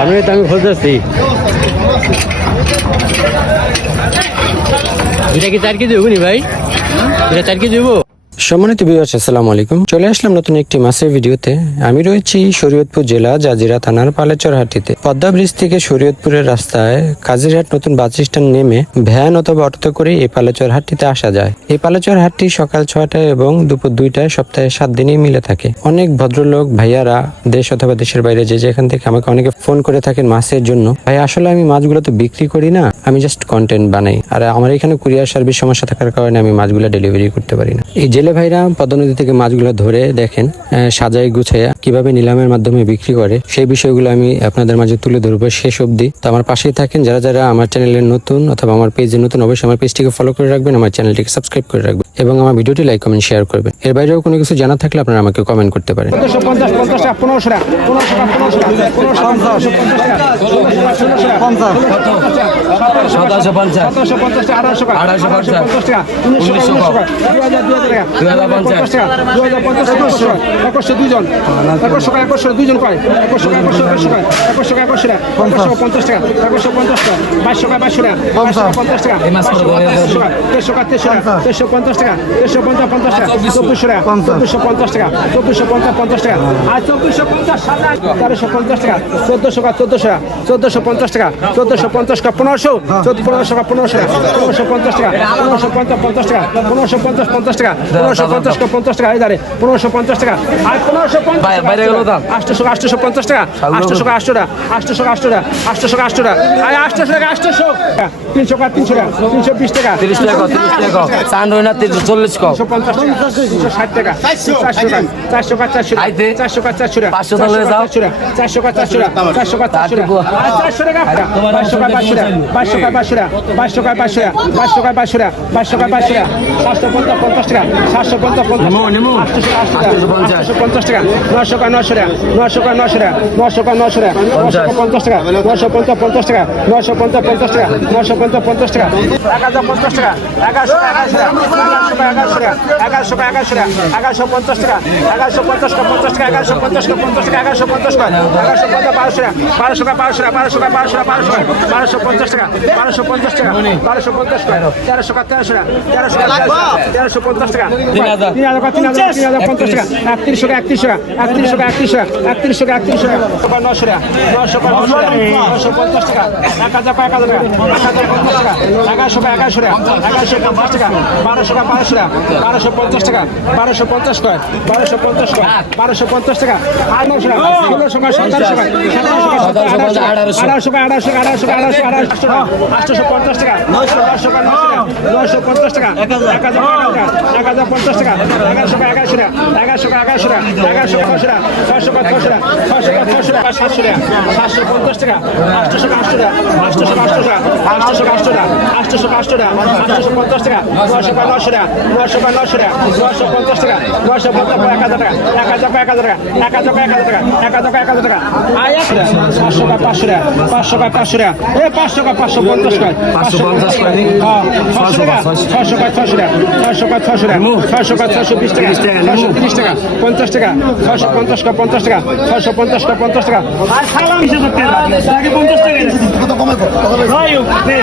আমি আমি খুঁজতেছি। এটা কি চার কেজি হব নি ভাই? এটা চার কেজি হব সম্মানিত বিবাস আসসালামু আলাইকুম। চলে আসলাম নতুন একটি মাছের ভিডিওতে। আমি রয়েছি শরীয়তপুর জেলা জাজিরা থানার পালেচর হাটিতে পদ্মা ব্রিজ থেকে শরীয়তপুরের রাস্তায় কাজিরহাট নতুন বাস স্ট্যান্ড নেমে ভ্যান অথবা অটোতে করে এই পালেচর হাটটিতে আসা যায়। এই পালেচর হাটটি সকাল ছয়টায় এবং দুপুর দুইটায় সপ্তাহে সাত দিনই মিলে থাকে। অনেক ভদ্রলোক, ভাইয়ারা, দেশ অথবা দেশের বাইরে যে যেখান থেকে আমাকে অনেকে ফোন করে থাকেন মাছের জন্য ভাই আসলে আমি মাছগুলো তো বিক্রি করি না, আমি জাস্ট কন্টেন্ট বানাই। আর আমার এখানে কুরিয়ার সার্ভিস সমস্যা থাকার কারণে আমি মাছগুলো ডেলিভারি করতে পারি না। এই জেলে ভাইরা পদ্মা নদী থেকে মাছগুলো ধরে দেখেন সাজায় গুছাইয়া কীভাবে নিলামের মাধ্যমে বিক্রি করে সেই বিষয়গুলো আমি আপনাদের মাঝে তুলে ধরবো শেষ অবধি তো আমার পাশেই থাকেন যারা যারা আমার চ্যানেলের নতুন অথবা আমার পেজে নতুন অবশ্যই আমার পেজটিকে ফলো করে রাখবেন আমার চ্যানেলটিকে সাবস্ক্রাইব করে রাখবেন এবং আমার ভিডিওটি লাইক কমেন্ট শেয়ার করবেন এর বাইরেও কোনো কিছু জানা থাকলে আপনারা আমাকে কমেন্ট করতে পারেন পনেরোশো পঞ্চাশ টাকা পঞ্চাশ একশো দুইজন। একশো একশো দুইজন কয়? একশো একশো একশো টাকা একশো একশো টাকা। একশো পঞ্চাশ টাকা একশো পঞ্চাশ টাকা। বাইশশো টাকা বাইশশো টাকা? বাইশশো পঞ্চাশ টাকা। তেরোশো টাকা তেরোশো টাকা তেরোশো টাকা তেরোশো পঞ্চাশ। টাকা তেরোশো পঞ্চাশ পঞ্চাশ টাকা চব্বিশশো। টাকা চব্বিশশো পঞ্চাশ টাকা চব্বিশশো পঞ্চাশ পঞ্চাশ টাকা। আর চব্বিশশো পঞ্চাশ তেরোশো পঞ্চাশ টাকা চোদ্দশো টাকা চোদ্দশো টাকা চোদ্দশো পঞ্চাশ টাকা চোদ্দশো পঞ্চাশ টাকা পনেরোশো? পনেরোশো টাকা পনেরোশো টাকা পনেরোশো পঞ্চাশ টাকা পনেরোশো পঞ্চাশ পঞ্চাশ টাকা পনেরোশো পঞ্চাশ পঞ্চাশ টাকা পনেরোশো পঞ্চাশ টাকা পঞ্চাশ টাকা এই দাঁড়ে পনেরোশো পঞ্চাশ টাকা আর পনেরোশো বাইরে- বাইরে দাম। আটশোশো আটশোশো পঞ্চাশ টাকা আটশোশো আটশো টাকা আটশোশো আটশো টাকা আটশোশো আটশো টাকা আর আটশোশো টাকা আটশোশো তিনশো টাকা তিনশো টাকা তিনশো বিশ টাকা তিরিশ টাকা তিরিশ টাকা চান রই না তিরিশ চল্লিশ পঞ্চাশ তিনশো ষাট টাকা চারশো টাকা চারশো টাকা চারশো টাকা চারশো টাকা চারশো টাকা পাঁচশো টাকা যাও। চারশো টাকা চারশো টাকা চারশো টাকা চারশো টাকা চারশো টাকা পাঁচশো টাকা পাঁচশো টাকা পাঁচশো টাকা পাঁচশো টাকা পাঁচশো টাকা পাঁচশো টাকা পাঁচশো টাকা পাঁচশো টাকা পাঁচশো টাকা পাঁচশো টাকা পঞ্চাশ পঞ্চাশ টাকা সাতশো পঞ্চাশ পঞ্চাশ আটশো আটশো টাকা আটশো পঞ্চাশ টাকা নশো টাকা নশো টাকা নশো টাকা নশো টাকা নশো টাকা নশো টাকা নশো পঞ্চাশ টাকা নশো পঞ্চাশ পঞ্চাশ টাকা নশো পঞ্চাশ পঞ্চাশ টাকা নশো পঞ্চাশ পঞ্চাশ টাকা এক হাজার পঞ্চাশ টাকা এগারোশো এগারোশো টাকা এগারোশো টাকা এগারোশো টাকা এগারোশো পঞ্চাশ টাকা এগারোশো পঞ্চাশ টাকা পঞ্চাশ টাকা এগারোশো পঞ্চাশ টাকা পঞ্চাশ টাকা এগারোশো পঞ্চাশ টাকা এগারোশো পঞ্চাশ বারোশো টাকা বারোশো টাকা বারোশো টাকা বারোশো টাকা বারোশো টাকা বারোশো টাকা বারোশো পঞ্চাশ টাকা বারোশো পঞ্চাশ টাকা বারোশো পঞ্চাশ টাকা তেরোশো টাকা তেরোশো টাকা তেরোশো টাকা তেরোশো পঞ্চাশ টাকা তিন হাজার। তিন হাজার তিন হাজার পঞ্চাশ টাকা একত্রিশশো টাকা একত্রিশশো টাকা একত্রিশশো টাকা একত্রিশশো টাকা একত্রিশশো টাকা একত্রিশশো টাকা নশো টাকা নশো টাকা নশো টাকা নশো পঞ্চাশ টাকা এক হাজার এক হাজার টাকা এক হাজার পঞ্চাশ টাকা এগারোশো টাকা এগারোশো টাকা এগারোশো পঞ্চাশ টাকা বারোশো টাকা বারোশো টাকা বারোশো পঞ্চাশ টাকা বারোশো পঞ্চাশ টাকা বারোশো পঞ্চাশ টাকা বারোশো পঞ্চাশ টাকা আর নশো টাকা ষোলোশো টাকা টাকা সতেরোশো টাকা আঠারোশো টাকা আঠারোশো টাকা আঠারোশো টাকা আঠারোশো টাকা আঠারোশো টাকা আটশোশো পঞ্চাশ টাকা নশো নশো টাকা নশো পঞ্চাশ টাকা এক হাজার এক হাজার পঞ্চাশ টাকা এগারোশো টাকা এগারোশো টাকা এগারোশো টাকা এগারোশো টাকা এগারোশো টাকা ছশো টাকা ছশো টাকা ছশো টাকা ছশো টাকা ছশো টাকা সাতশো টাকা সাতশো পঞ্চাশ টাকা আটশোশো টাকা আটশো টাকা আটশোশো টাকা আটশো টাকা আটশোশো টাকা আটশো টাকা আটশোশো টাকা আটশো টাকা আটশোশো পঞ্চাশ টাকা নশো টাকা নশো টাকা নশো টাকা নশো টাকা নশো পঞ্চাশ টাকা নশো পঞ্চাশ এক হাজার টাকা এক হাজার এক হাজার টাকা এক হাজার এক হাজার টাকা এক হাজার এক হাজার টাকা আয় পাঁচশো টাকা পাঁচশো টাকা পাঁচশো টাকা পাঁচশো টাকা এ পাঁচশো টাকা পাঁচশো পঞ্চাশ টাকা পাঁচশো পঞ্চাশ। হ্যাঁ, ছশো টাকা ছশো টাকা ছশো টাকা ছশো টাকা ছশো টাকা টাকা ছশো বিশ টাকা। ছশো তিরিশ টাকা, পঞ্চাশ টাকা। ছশো পঞ্চাশ টাকা পঞ্চাশ টাকা। ছশো পঞ্চাশ টাকা পঞ্চাশ টাকা। আর সালাম পঞ্চাশ টাকা নে।